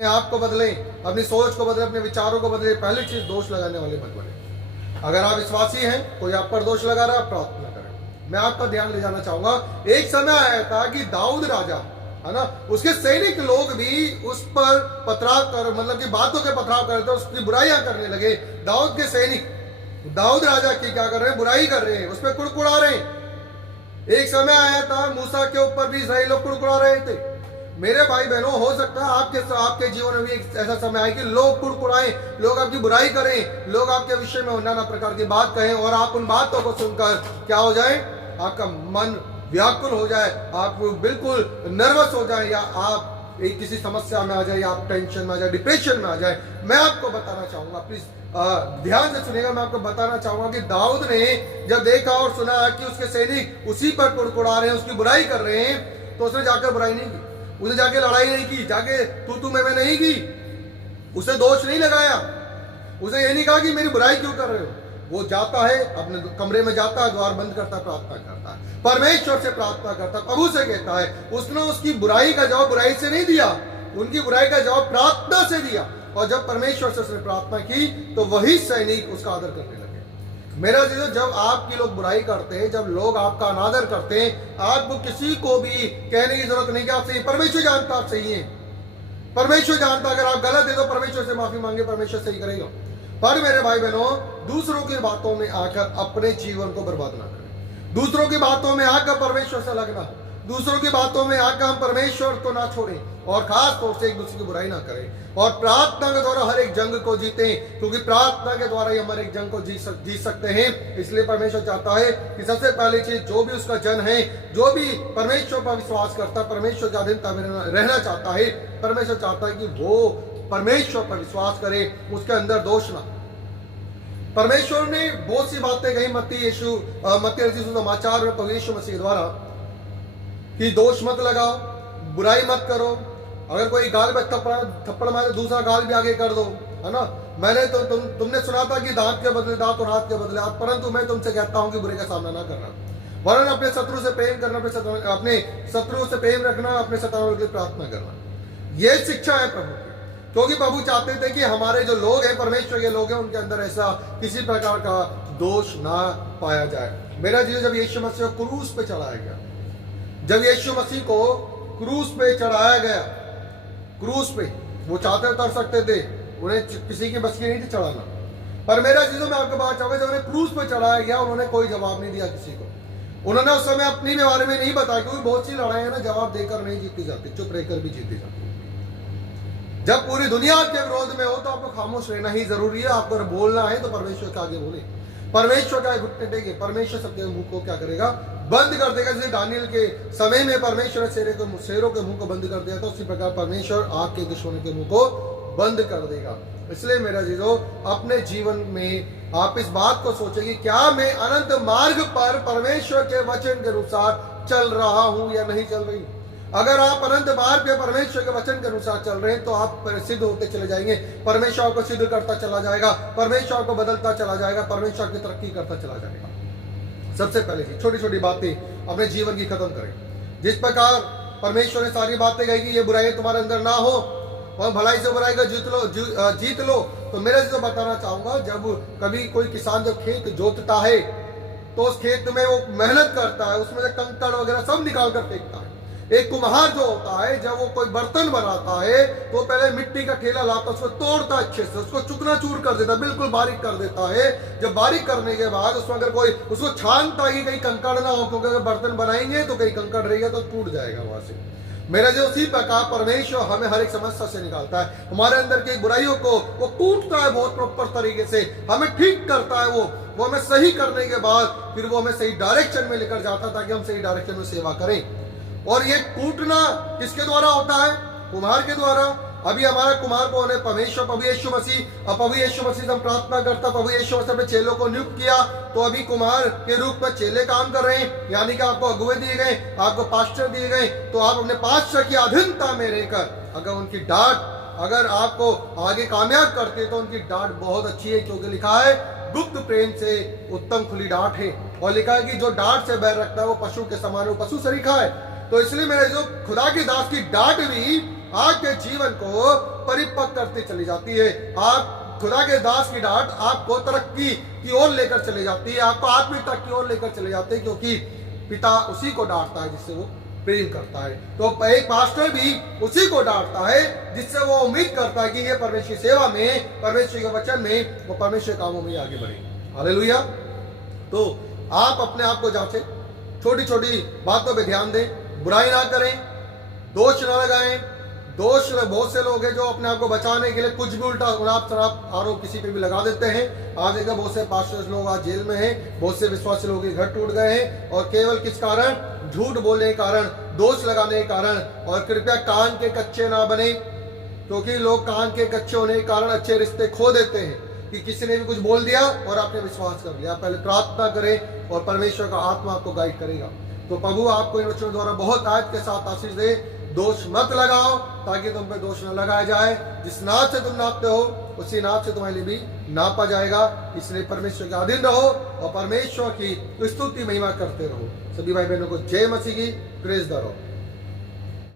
आप को बदलें, अपनी सोच को बदलें, अपने विचारों को बदलें। पहली चीज, दोष लगाने वाले मत बने। अगर आप विश्वासी हैं, कोई आप पर दोष लगा रहा है, आप प्रार्थना करें। मैं आपका ध्यान ले जाना चाहूंगा, एक समय आया था कि दाऊद राजा, है ना, उसके सैनिक लोग भी उस पर पथराव कर, मतलब कि बातों के पथराव कर रहे थे, उसकी बुराइयां करने लगे। दाऊद के सैनिक दाऊद राजा की क्या कर रहे हैं, बुराई कर रहे हैं, उस पर कुड़कुड़ा रहे हैं। एक समय आया था मूसा के ऊपर भी इसराइली लोग कुड़कुड़ा रहे थे। मेरे भाई बहनों, हो सकता है आपके जीवन में भी एक ऐसा समय आए कि लोग कुड़कुड़ाएं, लोग आपकी बुराई करें, लोग आपके विषय में नाना प्रकार की बात कहें, और आप उन बातों को सुनकर क्या हो जाए, आपका मन व्याकुल हो जाए, आप बिल्कुल नर्वस हो जाए, या आप एक किसी समस्या में आ जाए, या आप टेंशन में आ जाए, डिप्रेशन में आ जाए। मैं आपको बताना चाहूंगा, प्लीज ध्यान से सुनिएगा। मैं आपको बताना चाहूंगा कि दाऊद ने जब देखा और सुना कि उसके सैनिक उसी पर कुड़कुड़ा रहे हैं, उसकी बुराई कर रहे हैं, तो उसने जाकर बुराई नहीं की, उसने जाके लड़ाई नहीं की, जाके तू मैं नहीं की, उसे दोष नहीं लगाया, उसे ये नहीं कहा कि मेरी बुराई क्यों कर रहे हो। वो जाता है, अपने कमरे में जाता है, द्वार बंद करता है, प्रार्थना करता है, परमेश्वर से प्रार्थना करता है, प्रभु से कहता है। उसने उसकी बुराई का जवाब बुराई से नहीं दिया, उनकी बुराई का जवाब प्रार्थना से दिया। और जब परमेश्वर से उसने प्रार्थना की, तो वही सैनिक उसका आदर करने लगे। मेरा जीजो, जब आपकी लोग बुराई करते हैं, जब लोग आपका अनादर करते हैं, आपको किसी को भी कहने की जरूरत नहीं कि आप सही, परमेश्वर जानता आप सही हैं, परमेश्वर जानता। अगर आप गलत है तो परमेश्वर से माफी मांगे, परमेश्वर सही करेगा। पर मेरे भाई बहनों, दूसरों की बातों में आकर अपने जीवन को बर्बाद ना करें। दूसरों की बातों में आकर परमेश्वर से लगना, दूसरों की बातों में आकर हम परमेश्वर को ना छोड़ें, और खास तौर से एक दूसरे की बुराई ना करें, और प्रार्थना के द्वारा हर एक जंग को जीतें, क्योंकि प्रार्थना के द्वारा ही हम हर एक जंग को जीत सकते हैं। इसलिए परमेश्वर चाहता है कि सबसे पहली चीज, जो भी उसका जन है, जो भी परमेश्वर पर विश्वास करता है, परमेश्वर की अधीनता में रहना चाहता है, परमेश्वर चाहता है कि वो परमेश्वर पर विश्वास करे, उसके अंदर दोष ना। परमेश्वर ने बहुत सी बातें कही मत्ती समाचार में प्रभु यीशु मसीह द्वारा, कि दोष मत लगाओ, बुराई मत करो, अगर कोई गाल में थप्पड़ मारे, दूसरा गाल भी आगे कर दो, है ना। मैंने तो तुमने सुना था कि दांत के बदले दांत और हाथ के बदले हाथ, परंतु मैं तुमसे कहता हूं कि बुरे का सामना ना करना, वरन अपने शत्रु से प्रेम करना, अपने शत्रु से प्रेम रखना, अपने शत्रुओं के लिए प्रार्थना करना। ये शिक्षा है प्रभु की, क्योंकि प्रभु चाहते थे कि हमारे जो लोग हैं, परमेश्वर के लोग हैं, उनके अंदर ऐसा किसी प्रकार का दोष ना पाया जाए। मेरा जीवन, जब यीशु मसीह को क्रूस पे चढ़ाया गया, जब यीशु मसीह को क्रूस पे चढ़ाया गया, क्रूस पे वो चाहते कर सकते थे, उन्हें किसी की बस की नहीं थी चढ़ाना। पर मेरा जीजो, मैं आपको बात चाहूंगा, जब उन्हें क्रूस पे चढ़ाया गया, उन्होंने कोई जवाब नहीं दिया किसी को। उन्होंने उस समय अपनी के बारे में नहीं बताया, क्योंकि बहुत सी लड़ाई ना जवाब देकर नहीं जीती जाती, चुप रहकर भी जीती जाती। जब पूरी दुनिया आपके विरोध में हो, तो आपको खामोश रहना ही जरूरी है। आपको अगर बोलना है तो परमेश्वर के आगे बोले, परमेश्वर का घुटने टेके, परमेश्वर सबके मुंह को क्या करेगा, बंद कर देगा। जैसे दानियल के समय में परमेश्वर ने शेरों के मुंह को बंद कर दिया था, उसी प्रकार परमेश्वर आपके दुश्मनों के मुंह को बंद कर देगा। इसलिए मेरा जीजो, अपने जीवन में आप इस बात को सोचें कि क्या मैं अनंत मार्ग पर परमेश्वर के वचन के अनुसार चल रहा हूं या नहीं चल रही। अगर आप अनंत मार्ग पे परमेश्वर के वचन के अनुसार चल रहे हैं, तो आप सिद्ध होते चले जाएंगे, परमेश्वर को सिद्ध करता चला जाएगा, परमेश्वर को बदलता चला जाएगा, परमेश्वर की तरक्की करता चला जाएगा। सबसे पहले चीज, छोटी छोटी बातें अपने जीवन की खत्म करें। जिस प्रकार परमेश्वर ने सारी बातें कही कि ये बुराई तुम्हारे अंदर ना हो, और भलाई से बुराई का जीत लो, तो मेरे से बताना चाहूंगा, जब कभी कोई किसान जब खेत जोतता है, तो उस खेत में वो मेहनत करता है, उसमें से कंकड़ वगैरह सब निकाल कर फेंकता है। एक कुम्हार जो होता है, जब वो कोई बर्तन बनाता है, तो पहले मिट्टी का ठेला लाता, उसको तोड़ता अच्छे से, उसको चुकना चूर कर देता, बिल्कुल बारीक कर देता है। जब बारीक करने के बाद उसमें अगर कोई उसको छानता ही कहीं कंकड़ ना हो, क्योंकि अगर बर्तन बनाएंगे तो कहीं कंकड़ रहेगा तो टूट जाएगा वहां से। मेरा जो उसी प्रकार परमेश्वर हमें हर एक समस्या से निकालता है, हमारे अंदर की बुराइयों को वो कूटता है बहुत प्रॉपर तरीके से, हमें ठीक करता है, वो हमें सही करने के बाद फिर वो हमें सही डायरेक्शन में लेकर जाता, ताकि हम सही डायरेक्शन में सेवा करें। और ये कूटना किसके द्वारा होता है? कुम्हार के द्वारा। अभी हमारा कुम्हार कौन है? परमेश्वर, प्रभु यीशु मसीह। अब प्रभु यीशु मसीह से हम प्रार्थना करता, प्रभु यीशु मसीह अपने चेलों को नियुक्त किया, तो अभी कुम्हार के रूप में चेले काम कर रहे हैं, यानी कि आपको अगुवे दिए गए, आपको पास्टर दिए गए, तो आप अपने पास्टर की अधीनता में रहकर अगर उनकी डांट अगर आपको आगे कामयाब करते, तो उनकी डांट बहुत अच्छी है, क्योंकि लिखा है गुप्त प्रेम से उत्तम खुली डांट है, और लिखा है कि जो डांट से बैर रखता है वो पशु के समान, वो पशु सरीखा है। तो इसलिए मेरे जो खुदा के दास की डांट भी आपके जीवन को परिपक्व करती चली जाती है। आप खुदा के दास की डांट आपको तरक्की की ओर लेकर चले जाती है, आपको आत्मिकता की ओर लेकर चले जाते हैं, क्योंकि पिता उसी को डांटता है जिससे वो प्रेम करता है। तो एक पास्टर भी उसी को डांटता है जिससे वो उम्मीद करता है कि ये परमेश्वर की सेवा में, परमेश्वर के वचन में, वो परमेश्वर के कामों में आगे बढ़े। हालेलुया। तो आप अपने आप को जांचें, छोटी छोटी बातों पे ध्यान दें, बुराई ना करें, दोष ना लगाएं। दोष बहुत से लोग हैं जो अपने आप को बचाने के लिए कुछ भी उल्टा शराब आरोप किसी पे भी लगा देते हैं। आज देखा बहुत से पास्टर्स लोग आज जेल में हैं, बहुत से विश्वासी लोगों के घर टूट गए हैं, और केवल किस कारण? झूठ बोलने के कारण, दोष लगाने के कारण। और कृपया कान के कच्चे ना बने, क्योंकि लोग कान के कच्चे होने के कारण अच्छे रिश्ते खो देते हैं कि किसी ने भी कुछ बोल दिया और आपने विश्वास कर लिया। पहले प्रार्थना करें और परमेश्वर का आत्मा आपको गाइड करेगा। तो प्रभु आपको इन वचनों द्वारा बहुत आयत के साथ आशीष दे। दोष मत लगाओ ताकि तुम पे दोष न लगाया जाए। जिस नाप से तुम नापते हो उसी नाप से तुम्हारे लिए भी नापा जाएगा। इसलिए परमेश्वर के अधीन रहो और परमेश्वर की स्तुति महिमा करते रहो। सभी भाई बहनों को जय मसीह की, प्रेज द लॉर्ड।